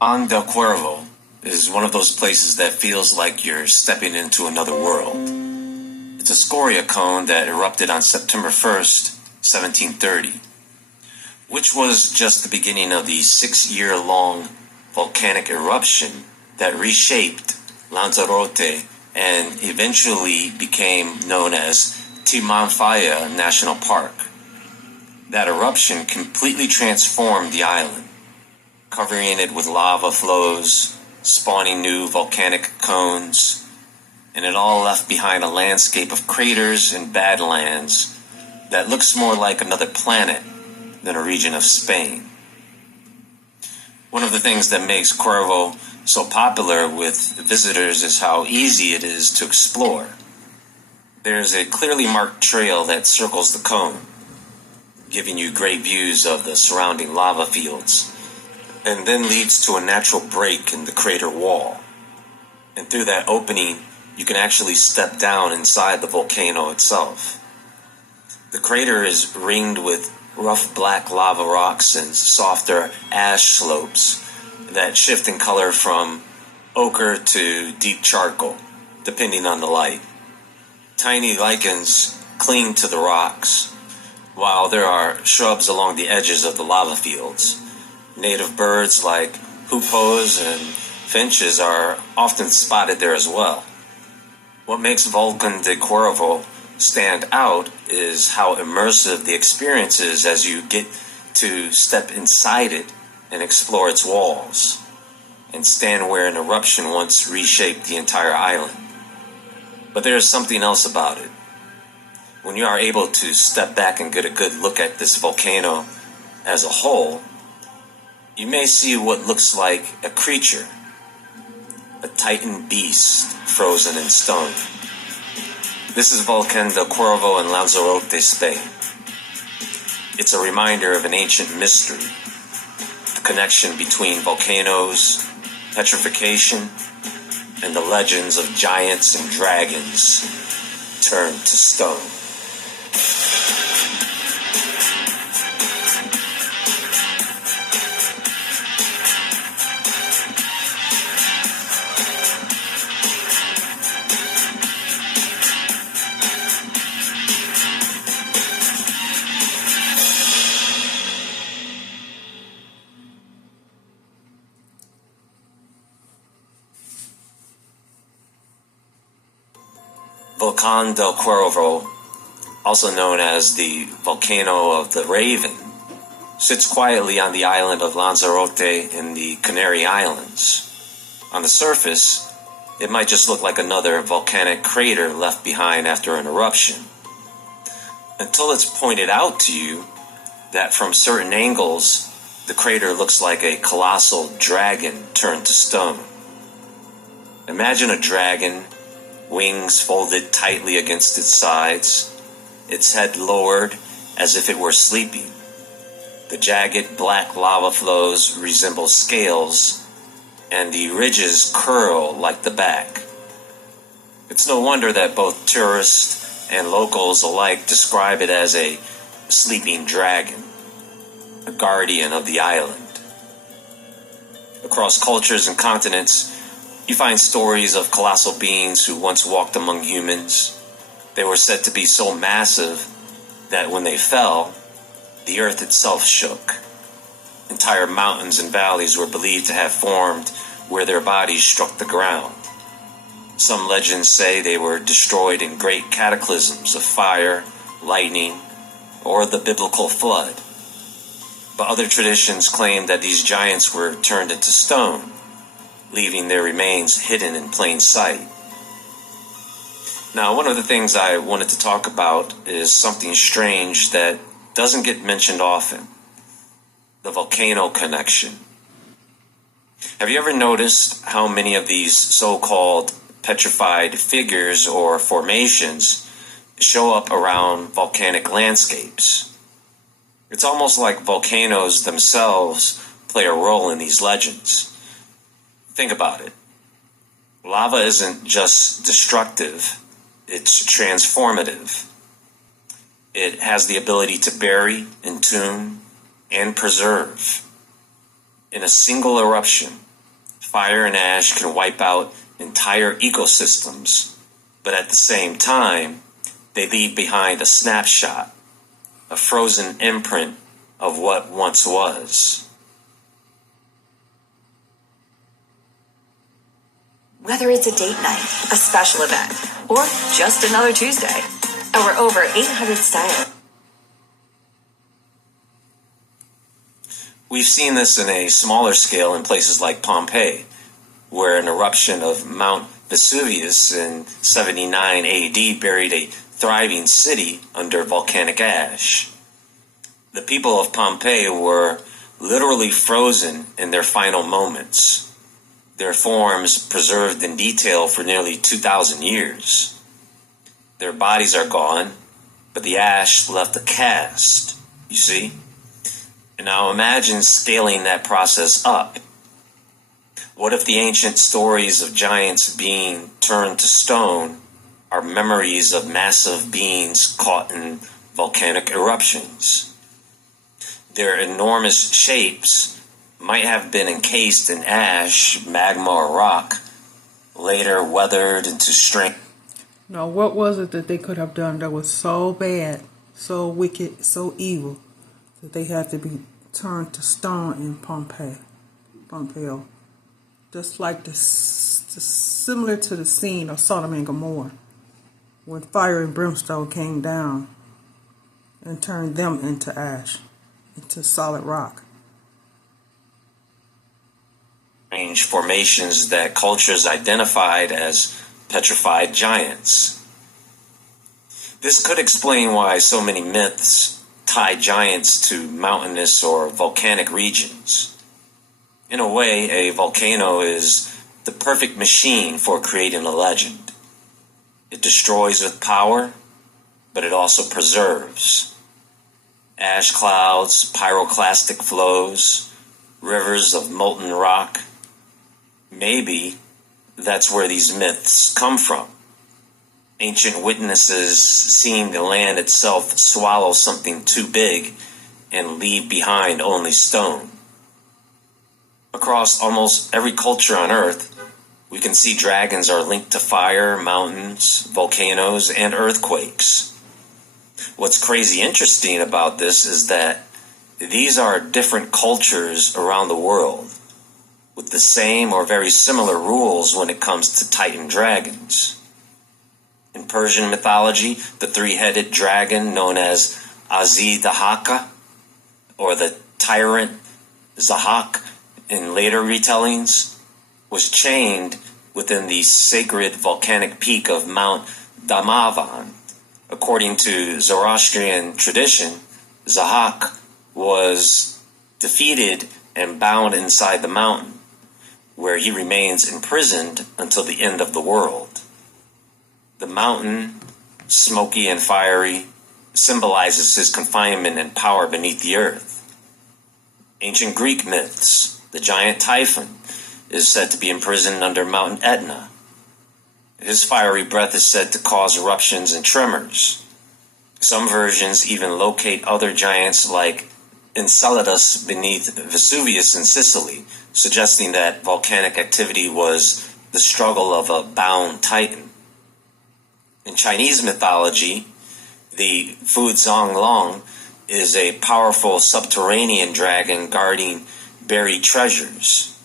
Volcán del Cuervo is one of those places that feels like you're stepping into another world. It's a scoria cone that erupted on September 1st, 1730, which was just the beginning of the 6-year-long volcanic eruption that reshaped Lanzarote and eventually became known as Timanfaya National Park. That eruption completely transformed the island, covering it with lava flows, spawning new volcanic cones, and it all left behind a landscape of craters and badlands that looks more like another planet than a region of Spain. One of the things that makes Cuervo so popular with visitors is how easy it is to explore. There's a clearly marked trail that circles the cone, giving you great views of the surrounding lava fields, and then leads to a natural break in the crater wall. And through that opening, you can actually step down inside the volcano itself. The crater is ringed with rough black lava rocks and softer ash slopes that shift in color from ochre to deep charcoal, depending on the light. Tiny lichens cling to the rocks, while there are shrubs along the edges of the lava fields. Native birds like hoopoes and finches are often spotted there as well. What makes Volcán de Cuervo stand out is how immersive the experience is as you get to step inside it and explore its walls, and stand where an eruption once reshaped the entire island. But there is something else about it. When you are able to step back and get a good look at this volcano as a whole, you may see what looks like a creature, a titan beast frozen in stone. This is Volcán del Cuervo in Lanzarote, Spain. It's a reminder of an ancient mystery, the connection between volcanoes, petrification, and the legends of giants and dragons turned to stone. Volcán del Cuervo, also known as the Volcano of the Raven, sits quietly on the island of Lanzarote in the Canary Islands. On the surface, it might just look like another volcanic crater left behind after an eruption, until it's pointed out to you that from certain angles, the crater looks like a colossal dragon turned to stone. Imagine a dragon, wings folded tightly against its sides, its head lowered as if it were sleeping. The jagged black lava flows resemble scales, and the ridges curl like the back. It's no wonder that both tourists and locals alike describe it as a sleeping dragon, a guardian of the island. Across cultures and continents, you find stories of colossal beings who once walked among humans. They were said to be so massive that when they fell, the earth itself shook. Entire mountains and valleys were believed to have formed where their bodies struck the ground. Some legends say they were destroyed in great cataclysms of fire, lightning, or the biblical flood. But other traditions claim that these giants were turned into stone, leaving their remains hidden in plain sight. Now, one of the things I wanted to talk about is something strange that doesn't get mentioned often: the volcano connection. Have you ever noticed how many of these so-called petrified figures or formations show up around volcanic landscapes? It's almost like volcanoes themselves play a role in these legends. Think about it. Lava isn't just destructive, it's transformative. It has the ability to bury, entomb, and preserve. In a single eruption, Fire and ash can wipe out entire ecosystems, but at the same time, they leave behind a snapshot, a frozen imprint of what once was. Whether it's a date night, a special event, or just another Tuesday, our over 800 styles. We've seen this in a smaller scale in places like Pompeii, where an eruption of Mount Vesuvius in 79 AD buried a thriving city under volcanic ash. The people of Pompeii were literally frozen in their final moments, their forms preserved in detail for nearly 2,000 years. Their bodies are gone, but the ash left a cast, you see? And now imagine scaling that process up. What if the ancient stories of giants being turned to stone are memories of massive beings caught in volcanic eruptions? Their enormous shapes might have been encased in ash, magma, or rock, later weathered into strength. Now, what was it that they could have done that was so bad, so wicked, so evil, that they had to be turned to stone in Pompeii? Just like similar to the scene of Sodom and Gomorrah, when fire and brimstone came down and turned them into ash, into solid rock. Strange formations that cultures identified as petrified giants. This could explain why so many myths tie giants to mountainous or volcanic regions. In a way, a volcano is the perfect machine for creating a legend. It destroys with power, but it also preserves. Ash clouds, pyroclastic flows, rivers of molten rock. Maybe that's where these myths come from. Ancient witnesses seeing the land itself swallow something too big and leave behind only stone. Across almost every culture on Earth, we can see dragons are linked to fire, mountains, volcanoes, and earthquakes. What's crazy interesting about this is that these are different cultures around the world, with the same or very similar rules when it comes to Titan dragons. In Persian mythology, the three-headed dragon known as Azi-Dahaka, or the tyrant Zahak in later retellings, was chained within the sacred volcanic peak of Mount Damavand. According to Zoroastrian tradition, Zahak was defeated and bound inside the mountain, where he remains imprisoned until the end of the world. The mountain, smoky and fiery, symbolizes his confinement and power beneath the earth. Ancient Greek myths, the giant Typhon is said to be imprisoned under Mount Etna. His fiery breath is said to cause eruptions and tremors. Some versions even locate other giants like Enceladus beneath Vesuvius in Sicily, suggesting that volcanic activity was the struggle of a bound titan. In Chinese mythology, the Fu Zonglong is a powerful subterranean dragon guarding buried treasures.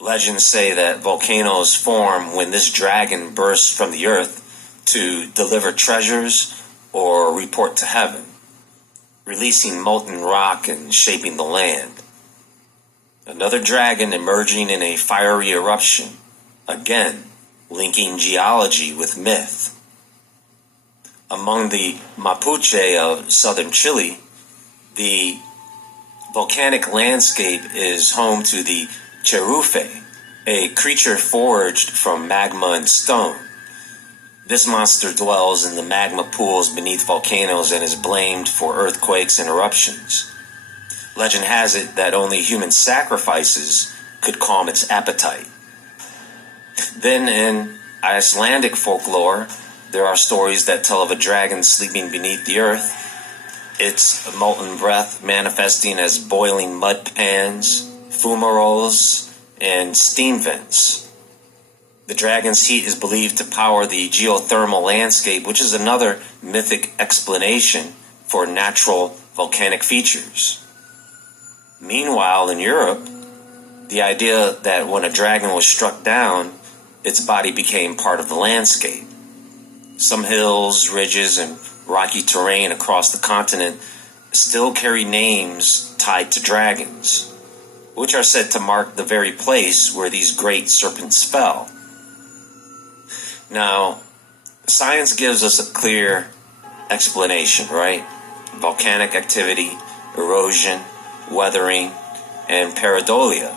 Legends say that volcanoes form when this dragon bursts from the earth to deliver treasures or report to heaven, releasing molten rock and shaping the land. Another dragon emerging in a fiery eruption, again linking geology with myth. Among the Mapuche of southern Chile, the volcanic landscape is home to the Cherufe, a creature forged from magma and stone. This monster dwells in the magma pools beneath volcanoes and is blamed for earthquakes and eruptions. Legend has it that only human sacrifices could calm its appetite. Then in Icelandic folklore, there are stories that tell of a dragon sleeping beneath the earth, its molten breath manifesting as boiling mud pans, fumaroles, and steam vents. The dragon's heat is believed to power the geothermal landscape, which is another mythic explanation for natural volcanic features. Meanwhile, in Europe, the idea that when a dragon was struck down, its body became part of the landscape. Some hills, ridges, and rocky terrain across the continent still carry names tied to dragons, which are said to mark the very place where these great serpents fell. Now, science gives us a clear explanation, right? Volcanic activity, erosion, weathering, and pareidolia.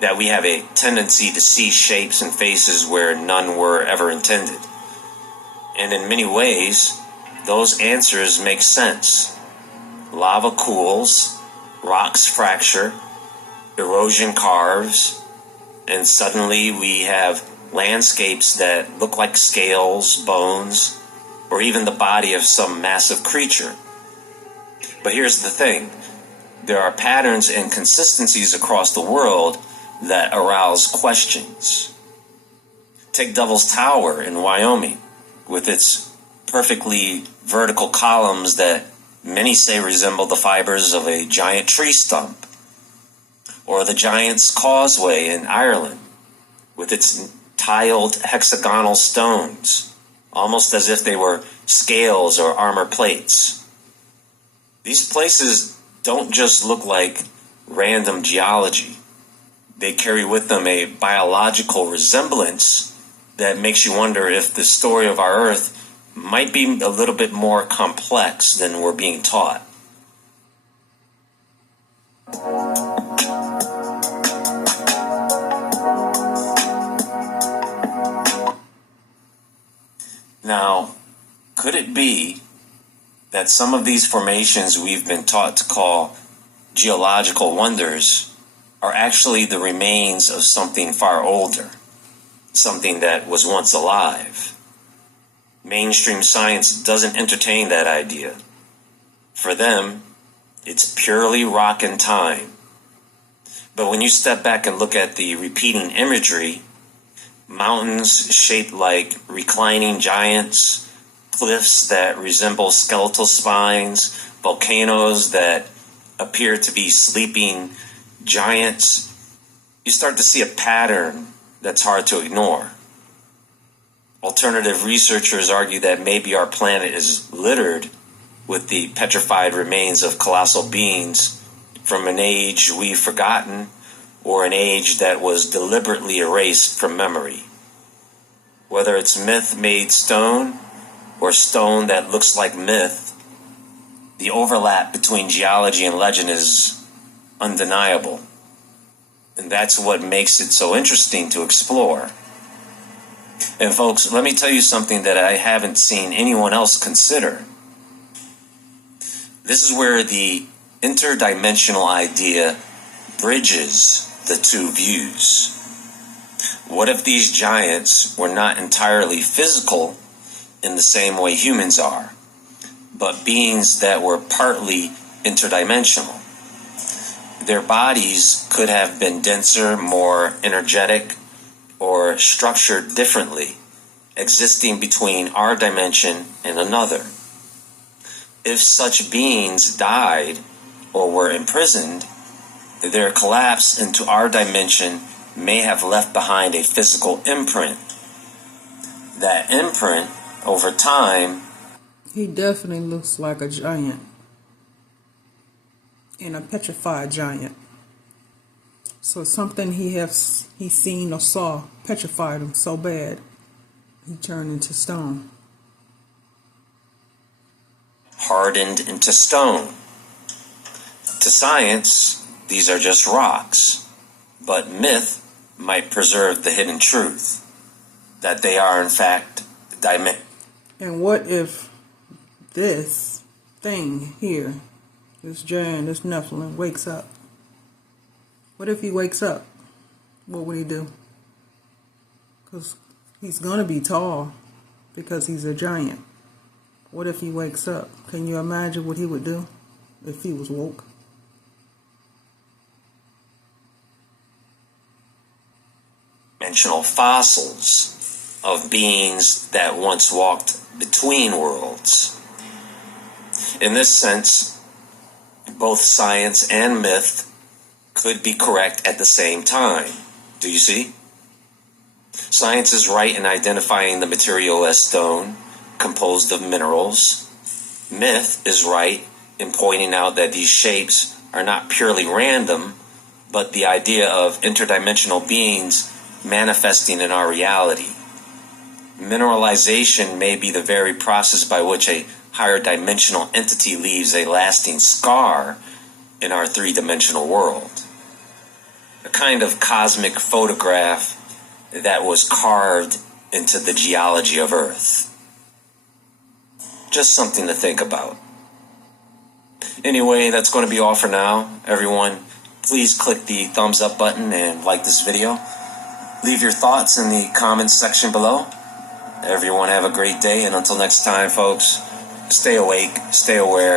That we have a tendency to see shapes and faces where none were ever intended. And in many ways, those answers make sense. Lava cools, rocks fracture, erosion carves, and suddenly we have landscapes that look like scales, bones, or even the body of some massive creature. But here's the thing. There are patterns and consistencies across the world that arouse questions. Take Devil's Tower in Wyoming, with its perfectly vertical columns that many say resemble the fibers of a giant tree stump. Or the Giant's Causeway in Ireland, with its tiled hexagonal stones, almost as if they were scales or armor plates. These places don't just look like random geology. They carry with them a biological resemblance that makes you wonder if the story of our Earth might be a little bit more complex than we're being taught. Now, could it be that some of these formations we've been taught to call geological wonders are actually the remains of something far older, something that was once alive? Mainstream science doesn't entertain that idea. For them, it's purely rock and time. But when you step back and look at the repeating imagery, mountains shaped like reclining giants, cliffs that resemble skeletal spines, volcanoes that appear to be sleeping giants, you start to see a pattern that's hard to ignore. Alternative researchers argue that maybe our planet is littered with the petrified remains of colossal beings from an age we've forgotten or an age that was deliberately erased from memory. Whether it's myth-made stone or stone that looks like myth, the overlap between geology and legend is undeniable. And that's what makes it so interesting to explore. And folks, let me tell you something that I haven't seen anyone else consider. This is where the interdimensional idea bridges the two views. What if these giants were not entirely physical in the same way humans are, but beings that were partly interdimensional? Their bodies could have been denser, more energetic, or structured differently, existing between our dimension and another. If such beings died or were imprisoned, their collapse into our dimension may have left behind a physical imprint. That imprint, over time... He definitely looks like a giant. And a petrified giant. So something he seen or saw petrified him so bad, he turned into stone. Hardened into stone. To science, these are just rocks, but myth might preserve the hidden truth, that they are in fact dimension. And what if this thing here, this giant, this Nephilim, wakes up? What if he wakes up? What would he do? Because he's going to be tall because he's a giant. What if he wakes up? Can you imagine what he would do if he was woke? interdimensional fossils of beings that once walked between worlds. In this sense, both science and myth could be correct at the same time. Do you see? Science is right in identifying the material as stone, composed of minerals. Myth is right in pointing out that these shapes are not purely random, but the idea of interdimensional beings manifesting in our reality. Mineralization may be the very process by which a higher dimensional entity leaves a lasting scar in our three-dimensional world. A kind of cosmic photograph that was carved into the geology of Earth. Just something to think about. Anyway, that's going to be all for now. Everyone, please click the thumbs up button and like this video. Leave your thoughts in the comments section below. Everyone have a great day, and until next time, folks, stay awake, stay aware,